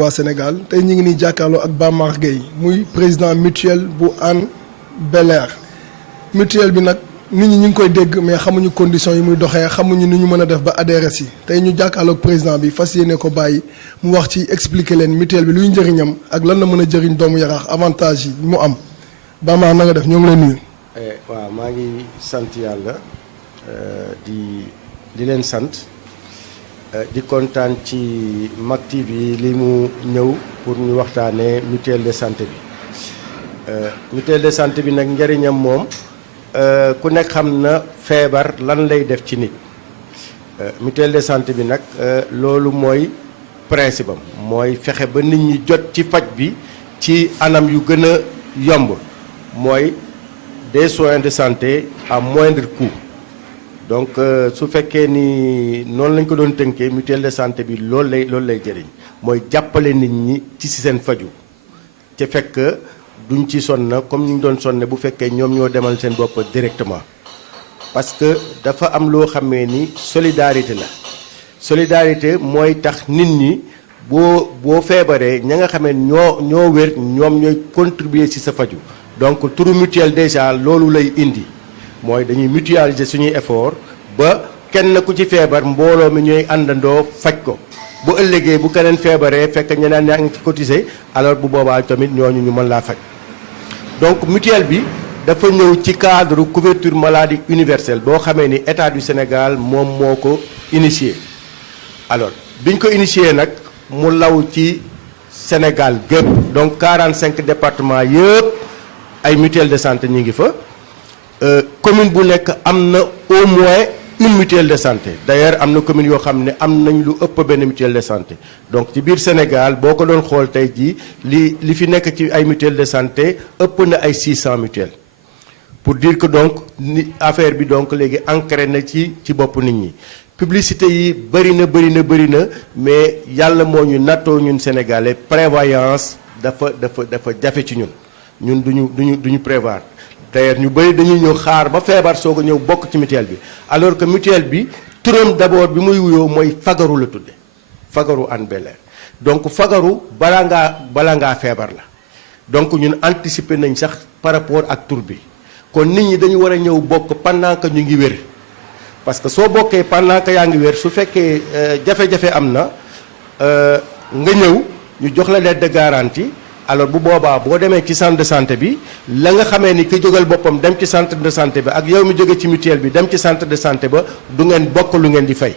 waa Sénégal tey ñu ngi nii jàkkaarloo ak Bamar Gueye muy président mutuelle bu Hann Bel-Air mutuelle bi nag nit ñi ñu ngi koy dégg mais xamuñu conditions yi muy doxee xamuñu ni ñu mën a def ba adhéré si tey ñu jàkkaarloo ak président bi fas yéene ko bàyyi mu wax ci expliquer leen mutuelle bi luy njëriñam ak lan la mën a jëriñ doomu Yaraax avantage yi mu am Bamar na nga def ñoo ngi lay nuyu. waaw maa ngi sant yàlla di leen sant. di kontaan ci Mak TV li mu ñëw pour ñu waxtaanee mutuelle de santé bi mutuelle de santé bi nag njëriñam moom ku nekk xam na feebar lan lay def ci nit mutuelle de santé bi nag loolu mooy principe am mooy fexe ba nit ñi jot ci faj bi ci anam yu gën a yomb mooy des soins de santé à moindre coût. donc su fekkee ni noonu lañ ko doon tënkee mutuelle de santé bi loolu lay jëriñ mooy jàppale nit ñi ci seen faju te fekk duñ ci sonn comme ñu doon sonne bu fekkee ñoom ñoo demal seen bopp directement parce que dafa am loo xamee ni solidarité la solidarité mooy tax nit ñi boo feebaree ña nga xamee ñoo wér ñoom ñooy contribuer ci sa faju donc turu mutuelle déjà loolu lay indi mooy dañuy mutualiser suñuy effort ba kenn ku ci feebar mbooloo mi ñooy àndandoo faj ko bu ëllëgee bu keneen feebaree fekk ñeneen ñaa ngi ci cotiser alors bu boobaa tamit ñooñu ñu mën laa faj donc mutuelle bi dafa ñëw ci cadre couverture maladie universelle boo xamee ni état du Sénégal moom moo ko initié alors biñ ko initié nag mu law ci Sénégal gépp donc 45 départements yëpp ay mutuelle de santé ñi ngi fa. commune bu nekk am na au moins une mutuelle de santé d'ailleurs am na commune yoo xam ne am nañ lu ëpp benn mutuelle de santé donc ci biir Sénégal boo ko doon xool tey jii li fi nekk ci ay mutuelle de santé ëpp na ay 600 mutuelles pour dire que donc ni affaire bi donc léegi ancré na ci bopp nit ñi publicité yi bëri na mais yàlla moo ñu nattoo ñun sénégalais prévoyance dafa jafe ci ñun duñu prévoir. d'ailleurs ñu bëri dañuy ñëw xaar ba feebar soog a ñëw bokk ci mutuelle bi alors que mutuelle bi turam d'abord bi muy wuyoo mooy fagaru la tudde fagaru Hann Bel-Air donc fagaru balaa ngaa feebar la donc ñun anticiper nañ sax par rapport ak tur bi kon nit ñi dañu war a ñëw bokk pendant que ñu ngi wér parce que soo bokkee pendant que yaa ngi wér su fekkee jafe-jafe am na nga ñëw ñu jox la lettre de garantie alors bu boobaa boo demee ci centre de santé bi la nga xamee ni ki jógal boppam dem ci centre de santé bi ak yow mi jóge ci mutuelle bi dem ci centre de santé ba du ngeen bokk lu ngeen di fay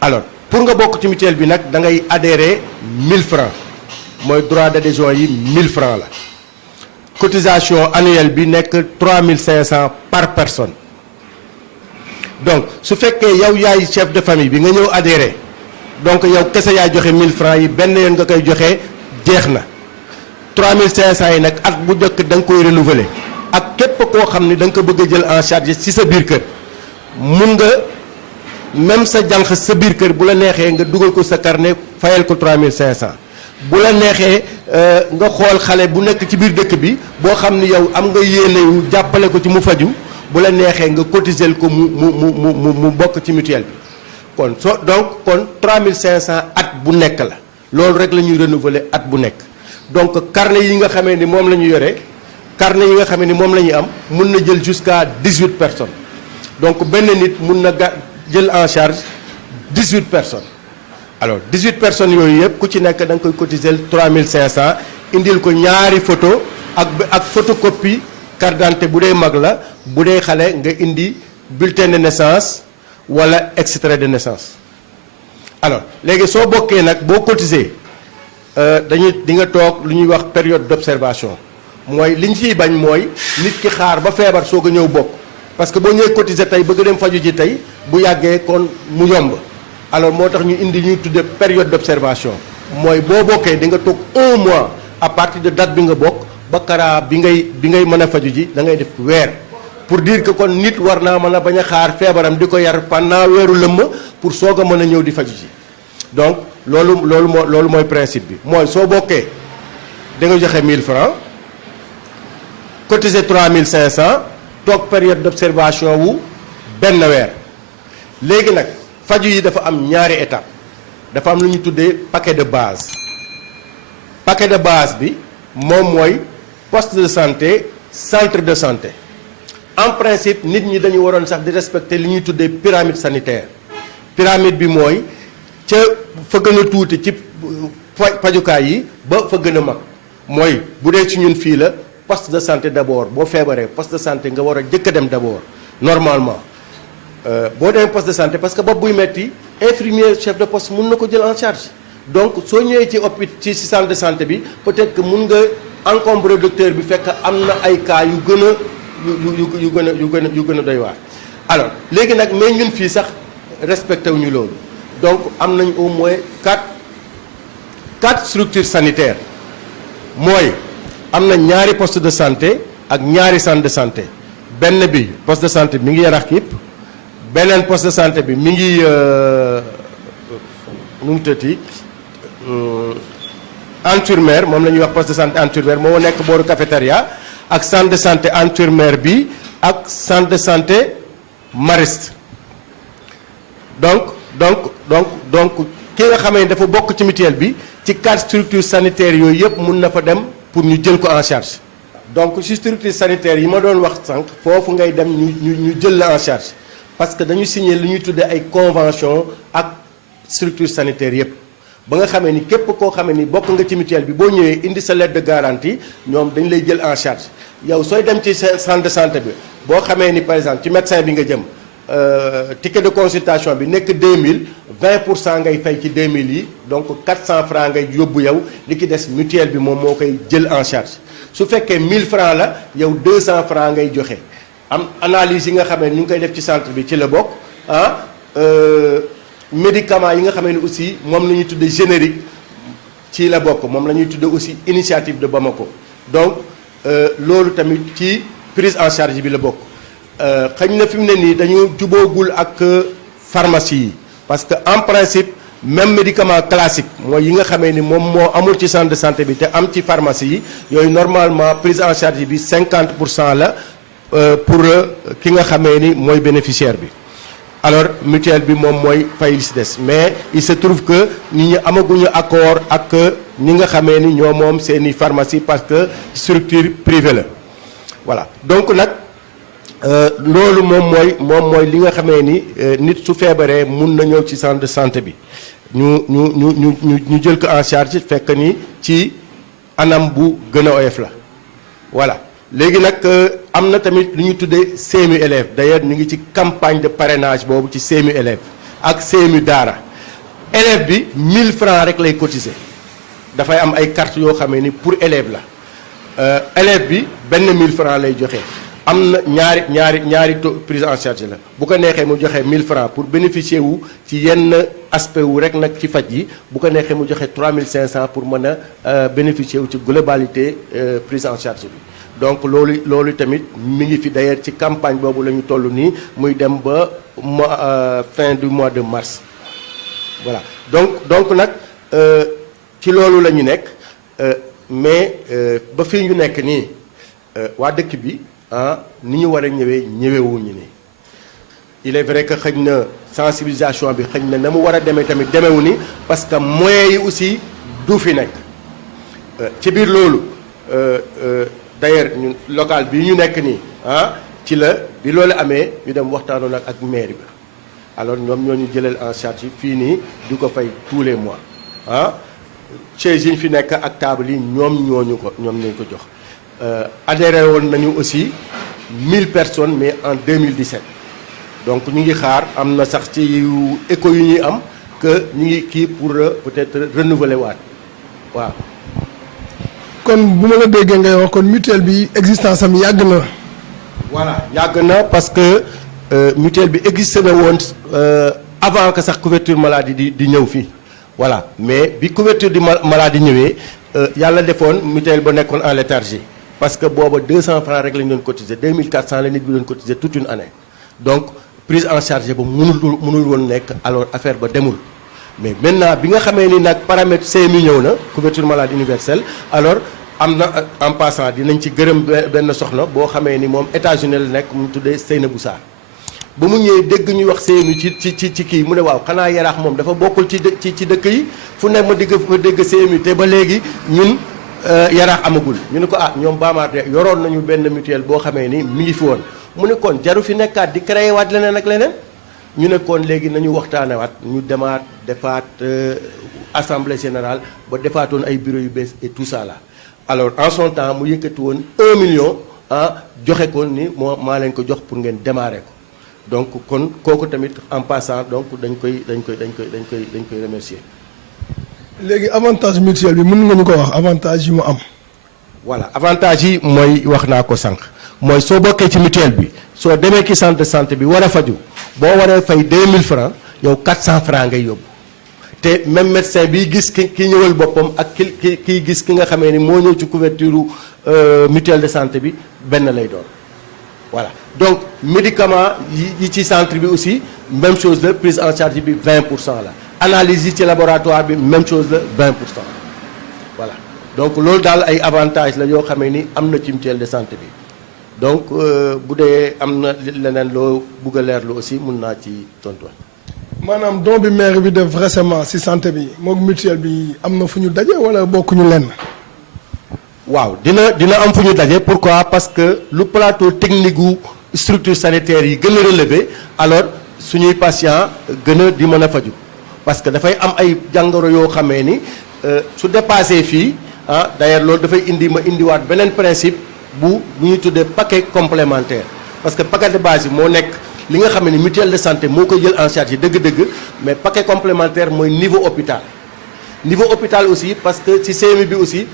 alors pour nga bokk ci mutuelle bi nag da ngay adhérer 1000 francs mooy droit d'adhésion yi 1000 francs la cotisation annuelle bi nekk 3500 par personne donc su fekkee yow yaay chef de famille bi nga ñëw adhérer donc yow kese yaay joxe 1000 francs yi benn yoon nga koy joxe jeex na 3500 yi nag at bu njëkk da nga koy renouveler ak képp koo xam ni da nga ko bëgg a jël en charge ci sa biir kër mun nga même sa jànq sa biir kër bu la neexee nga dugal ko sa carnet fayal ko 3500 bu la neexee nga xool xale bu nekk ci biir dëkk bi boo xam ni yow am nga yéene jàppale ko ci mu faju bu la neexee nga cotiser ko mu bokk ci mutuelle bi kon donc kon 3500 at bu nekk la loolu rek la ñuy renouveler at bu nekk donc carnet yi nga xamee ni moom la ñu yore carnet yi nga xamee ni moom la ñuy am mun na jël jusqu'à 18 personnes donc benn nit mun na jël en charge 18 personnes alors 18 personnes yooyu yëpp ku ci nekk da nga koy cotiser 3500 indil ko ñaari photo ak photocopie carte d'identité bu dee mag la bu dee xale nga indi bulletin de naissance wala extrait de naissance alors léegi soo bokkee nag boo cotiser di nga toog lu ñuy wax période d'observation mooy li ñu fiy bañ mooy nit ki xaar ba feebar soog a ñëw bokk parce que boo ñëwee cotiser tey bëgg dem faju ji tey bu yàggee kon mu yomb alors moo tax ñu indi ñuy tudde période d'observation mooy boo bokkee di nga toog 1 mois à partir de date bi nga bokk ba karaa bi ngay mën a faju ji da ngay def weer pour dire que kon nit war naa mën a bañ a xaar feebaram di ko yar pendant weeru lëmm pour soog a mën a ñëw di faju ji donc loolu mooy principe bi mooy soo bokkee da nga joxe 1000 francs cotiser 3500 toog période d'observation wu benn weer léegi nag faju yi dafa am ñaari étape dafa am lu ñu tuddee paquet de base paquet de base bi moom mooy poste de santé centre de santé en principe nit ñi dañu waroon sax di respecter li ñuy tuddee pyramide sanitaire pyramide bi mooy ca fa gën a tuuti ci pajukaay yi ba fa gën a mag mooy bu dee ci ñun fii la poste de santé d'abord boo feebaree poste de santé nga war a jëkk a dem d'abord normalement boo demee poste de santé parce que bopp buy metti infirmier chef de poste mun na ko jël en charge donc soo ñëwee ci ci centre de santé bi peut-être que mun nga encombrer docteur bi fekk am na ay cas yu gën a yu gën a doy waar. alors léegi nag mais ñun fii sax respecté wuñu loolu donc am nañ au moins quatre structures sanitaires mooy am na ñaari poste de santé ak ñaari centre de santé benn bi poste de santé bi mi ngi Yarax Képp beneen poste de santé bi mi ngi nu mu tëtti Hann-sur-Mer moom la ñuy wax poste de santé Hann-sur-Mer moo nekk booru cafétéria ak centre de santé Hann-sur-Mer bi ak centre de santé Mariste donc ki nga xamee dafa bokk ci mutuelle bi ci 4 structures sanitaires yooyu yëpp mun na fa dem pour ñu jël ko en charge donc ci structures sanitaires yi ma doon wax sànq foofu ngay dem ñu jël la en charge parce que dañu signé li ñuy tuddee ay convention ak structures sanitaires yëpp ba nga xamee ni képp koo xamee ni bokk nga ci mutuelle bi boo ñëwee indi sa lettre de garantie ñoom dañ lay jël en charge yow sooy dem ci centre de santé bi boo xamee ni par exemple ci médecin bi nga jëm ticket de consultation bi nekk 2000 20% ngay fay ci 2000 yi donc 400 francs ngay yóbbu yow li ki des mutuelle bi moom moo koy jël en charge su fekkee 1000 francs la yow 200 francs ngay joxe am analyse yi nga xam ne ñu ngi koy def ci centre bi ci la bokk médicaments yi nga xam ne aussi moom la ñuy tuddee générique ci la bokk moom la ñuy tuddee aussi initiative de Bamako donc loolu tamit ci prise en charge bi la bokk. xëy na fi mu ne nii dañu juboogul ak pharmacie yi parce que en principe même médicament classique mooy yi nga xamee ni moom moo amul ci centre de santé bi te am ci pharmacie yi yooyu normalement prise en charge bi 50% la pour ki nga xamee ni mooy bénéficiaire bi alors mutuelle bi moom mooy fay li si des mais il se trouve que nit ñi amaguñu accord ak ñi nga xamee ni ñoo moom seeni pharmacie parce que structure privée la voilà donc nag loolu moom mooy li nga xamee ni nit su feebaree mun na ñëw ci centre de santé bi ñu jël ko en charge fekk ni ci anam bu gën a oyof la voilà léegi nag am na tamit lu ñuy tuddee CMU élèves d'ailleurs ñu ngi ci campagne de parrainage boobu ci CMU élèves ak CMU daara élève bi 1000 francs rek lay cotiser dafay am ay carte yoo xamee ni pour élève la élève bi benn 1000 francs lay joxe. am na ñaari prise en charge la bu ko neexee mu joxe 1000 francs pour bénéficier wu ci yenn aspect wu rek nag ci faj yi bu ko neexee mu joxe 3500 pour mën a bénéficier wu ci globalité prise en charge bi donc loolu tamit mi ngi fi d'ailleurs ci campagne boobu la ñu toll nii muy dem ba fin du mois de mars voilà donc nag ci loolu la ñu nekk mais ba fii ñu nekk nii waa dëkk bi ni ñu war a ñëwewuñu ni il est vrai que xëy na sensibilisation bi xëy na mu war a demee tamit demewu ni parce que moyens yi aussi du fi nekk ci biir loolu d'ailleurs ñun local bi ñu nekk nii ci la bi loolu amee ñu dem waxtaanoon ak mairie bi alors ñoom ñoo ñu jëlal en charge fii nii di ko fay tous les mois chaise yi ñu fi nekk ak table yi ñoom ñoo ko jox. Adhéré woon nañu aussi 1000 personnes mais en 2017 donc ñu ngi xaar am na sax ci écho yu ñuy am que ñu ngi kii pour peut-être renouveler waat waaw. kon bu ma la déggee ngay wax kon mutuelle bi existence am yàgg na. voilà yàgg na parce que mutuelle bi existé na woon avant que sax couverture maladie di ñëw fii voilà mais bi couverture di maladie ñëwee yàlla defoon mutuelle ba nekkoon en léthargie. parce que booba 200 francs rek la ñu doon cotiser 2400 la nit bi doon cotiser toute une année donc prise en charge ba mënul woon nekk alors affaire ba demul mais maintenant bi nga xamee ni nag paramètre CMU ñëw na couverture maladie universelle alors am na en passant dinañ ci gërëm benn soxna boo xamee ni moom États-Unis la nekk mu tuddee Seynabou Sarr ba mu ñëwee dégg ñuy wax CMU ci kii mu ne waaw xanaa Yaraax moom dafa bokkul ci dëkk yi fu nekk ma dégg CMU te ba léegi ñun Yaraax amagul ñu ne ko ñoom Bamar de yoroon nañu benn mutuelle boo xamee ni mi ngi fi woon mu ne kon jaru fi nekkaat di créé waat leneen ak leneen ñu ne kon léegi nañu waxtaanewaat ñu demaat defaat assemblée générale ba defaatoon ay bureau yu bees et tout ça là alors en son temps mu yëkkati woon 1 million joxe ko ni maa leen ko jox pour ngeen démarrer ko donc kon kooku tamit en passant donc dañ koy remercier. léegi avantage mutuel bi mën nga ñu ko wax avantage yi mu am. voilà avantage yi mooy wax naa ko sànq mooy soo bokkee ci mutuelle bi soo demee ci centre de santé bi war a faju boo waree fay 2000 francs yow 400 francs ngay yóbbu te même médecin biy gis ki ñëwal boppam ak kiy gis ki nga xamee ni moo ñëw ci couverture mutuelle de santé bi benn lay doon voilà donc médicament yi ci centre bi aussi même chose la prise en charge bi 20% la analyse yi ci laboratoire bi même chose la 20% voilà donc loolu daal ay avantages la yoo xamee ni am na ci mutuelle de santé bi donc bu dee am na leneen loo bugg a leerlu aussi mun naa ci tontuwaat. maanaam don bi maire bi def récemment ci santé bi moog mutuelle bi am na fu ñu daje wala bokkuñu lenn. waaw dina am fu ñu daje pourquoi parce que lu plateau technique gu structure sanitaire yi gën a relevé alors suñuy patient gën a di mën a faju parce que dafay am ay jàngoro yoo xamee ni su dépassé fii d'ailleurs loolu dafay indiwaat beneen principe bu ñuy tuddee paquet complémentaire parce que paquet de base yi moo nekk li nga xam ne mutuelle de santé moo koy jël en charge dëgg-dëgg mais paquet complémentaire mooy niveau hôpital aussi parce que ci CMU bi aussi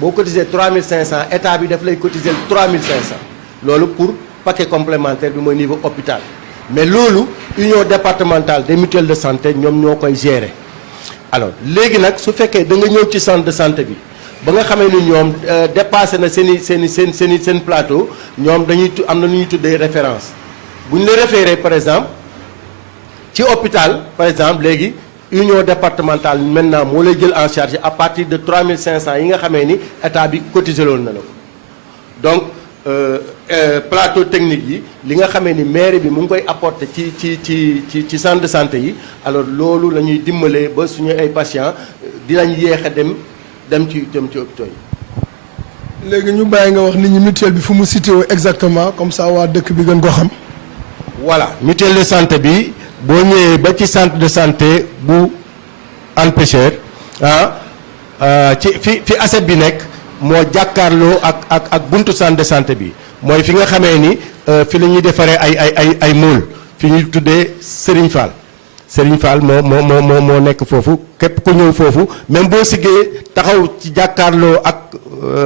boo cotisé 3500 état bi daf lay cotiser 3500 loolu pour paquet complémentaire bi mooy niveau hôpital mais loolu union départementale des mutuelles de santé ñoom ñoo koy gérer alors léegi nag su fekkee da nga ñëw ci centre de santé bi ba nga xamee ni ñoom dépassé na seen plateau ñoom dañuy am na lu ñuy tuddee référence bu ñu la référé par exemple ci hôpital par exemple léegi union départementale maintenant moo lay jël en charge à partir de 3500 yi nga xamee ni état bi cotisé loon na la ko donc plateau technique yi li nga xamee ni mairie bi mu ngi koy apporter ci centre de santé yi alors loolu la ñuy dimbalee ba suñu ay patients dinañ yéex a dem ci hôpitaux yi. léegi ñu bàyyi nga wax nit ñi mutuelle bi fu mu situé exactement comme ça waa dëkk bi gën ko xam. voilà mutuelle de santé bi boo ñëwee ba ci centre de santé bu Hann Pêcheur ci fi ASEP bi nekk moo jàkkaarloo ak buntu centre de santé bi mooy fi nga xamee ni fi la ñuy defaree ay mool fi ñuy tuddee Serigne Fall moo nekk foofu képp ku ñëw foofu même boo siggee taxaw ci jàkkaarloo ak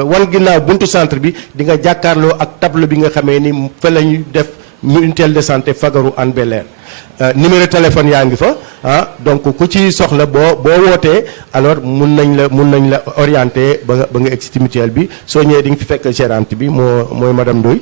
wan ginnaaw buntu centre bi di nga jàkkaarloo ak tableau bi nga xamee ni fa la ñuy def mutuelle de santé fagaru Hann Bel-Air numéro téléphone yaa ngi fa donc ku ci soxla boo wootee alors mun nañ la orienter ba nga egg ci mutuelle bi soo ñëwee di nga fi fekk gérante bi mooy madame Ndoye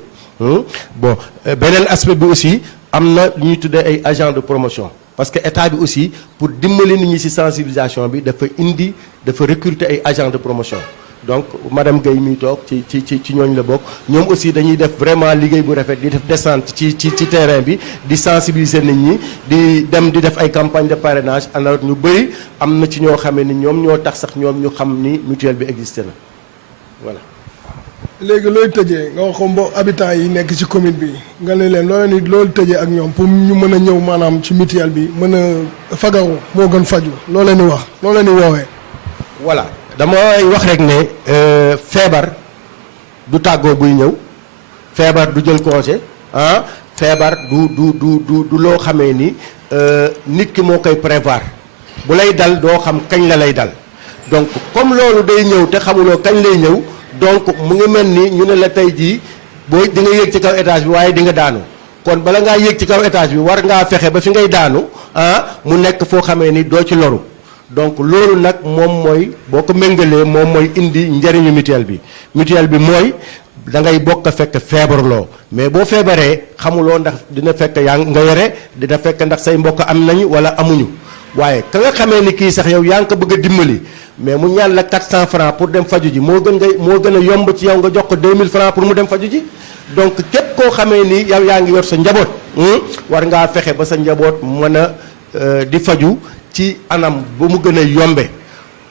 bon beneen aspect bi aussi am na lu ñuy tuddee ay agent de promotion parce que état bi aussi pour dimbali nit ñi ci sensibilisation bi dafa recruter ay agent de promotion donc madame Guèye mi toog ci ñooñu la bokk ñoom aussi dañuy def vraiment liggéey bu rafet di def descente ci terrain bi di sensibiliser nit ñi di def ay campagne de parrainage alors ñu bëri am na ci ñoo xamee ni ñoom ñoo tax sax ñoom ñu xam ni mutuelle bi existé na voilà. léegi looy tëjee nga wax ko habitants yi nekk ci commune bi nga ne leen loolu tëjee ak ñoom pour ñu mën a ñëw maanaam ci mutuelle bi mën a fagaru moo gën faju loo leen di wax loo leen di woowee. voilà. damay wax rek ne feebar du tàggoo buy ñëw feebar du jël congé feebar du loo xamee ni nit ki moo koy prévoir bu lay dal doo xam kañ la lay dal donc comme loolu day ñëw te xamuloo kañ lay ñëw donc mu ngi mel ni ñu ne la tey jii boo di nga yéeg ci kaw étage bi waaye di nga daanu kon bala ngaa yéeg ci kaw étage bi war ngaa fexe ba fi ngay daanu mu nekk foo xamee ni doo ci loru donc loolu nag moom mooy boo ko méngalee moom mooy indi njëriñu mutuelle bi mooy da ngay bokk a fekk feebarloo mais boo feebaree xamuloo ndax dina fekk yaa nga yore dina fekk ndax say mbokk am nañu wala amuñu waaye ka nga xamee ni kii sax yow yaa ngi ko bëgg a dimbali mais mu ñaan la 400 francs pour dem faju ji moo gën a yomb ci yow nga jox ko 2000 francs pour mu dem faju ji donc képp koo xamee ni yow yaa ngi yor sa njaboot war ngaa fexe ba sa njaboot mën a di faju ci anam ba mu gën a yombe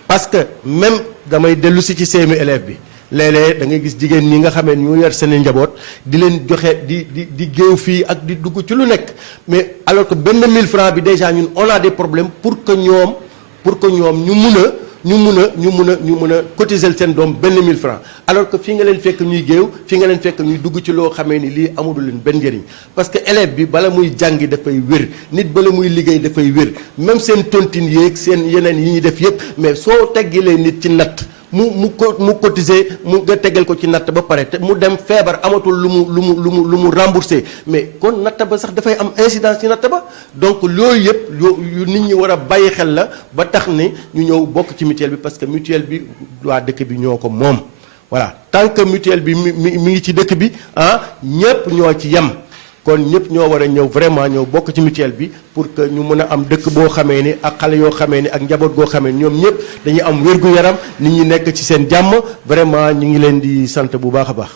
parce que même damay dellu si ci seemi élève bi léeg-léeg da ngay gis jigéen ñi nga xamee ñu yor seen njaboot di leen joxe di géew fii ak di dugg ci lu nekk mais alors que benn 1000 francs bi déjà ñun on a des problèmes pour que ñoom ñu mun a cotiser seen doom benn 1000 francs alors que fii nga leen fekk ñuy géew fii nga leen fekk ñuy dugg ci loo xamee ni lii amul leen benn njëriñ parce que élève bi bala muy jàngi dafay wér nit bala muy liggéey dafay wér même seen tontine yéeg seen yeneen yi ñuy def yépp mais soo teggilee nit ci natt mu cotiser mu nga tegal ko ci natt ba pare te mu dem feebar amatul lu mu rembourser mais kon natt ba sax dafay am incidence ci natt ba donc loolu yëpp yu nit ñi war a bàyyi xel la ba tax ni ñu ñëw bokk ci mutuelle bi parce que mutuelle bi waa dëkk bi ñoo ko moom voilà tant que mutuelle bi mi ngi ci dëkk bi ñëpp ñoo ci yem kon ñëpp ñoo war a ñëw vraiment ñëw bokk ci mutuelle bi pour que ñu mën a am dëkk boo xamee ni ak xale yoo xamee ni ak njaboot goo xamee ni ñoom ñëpp dañuy am wér-gu-yaram nit ñi nekk ci seen jàmm vraiment ñu ngi leen di sant bu baax a baax